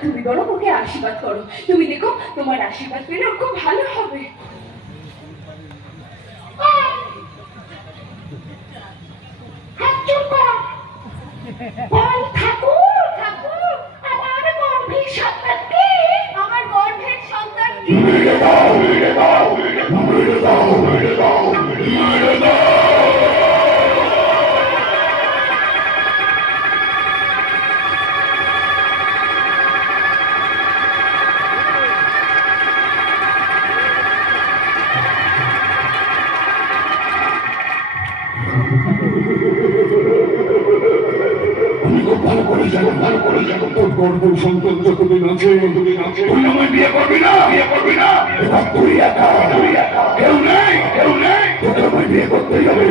তুমি বরং ওকে আশীর্বাদ করো, তুমি দেখো তোমার আশীর্বাদ পেলে ওর খুব ভালো হবে। ঠাকুর ঠাকুর, আমার গর্ভের সন্তান কে? আমার গর্ভের সন্তান কে? তোর গর্ভের সন্তান যতদিন আছে তুই আমায় বিয়ে করবি না, বিয়ে করবি না। এবার তুই একা, কেউ নেই, তোকে আমায় বিয়ে করতে যাবে।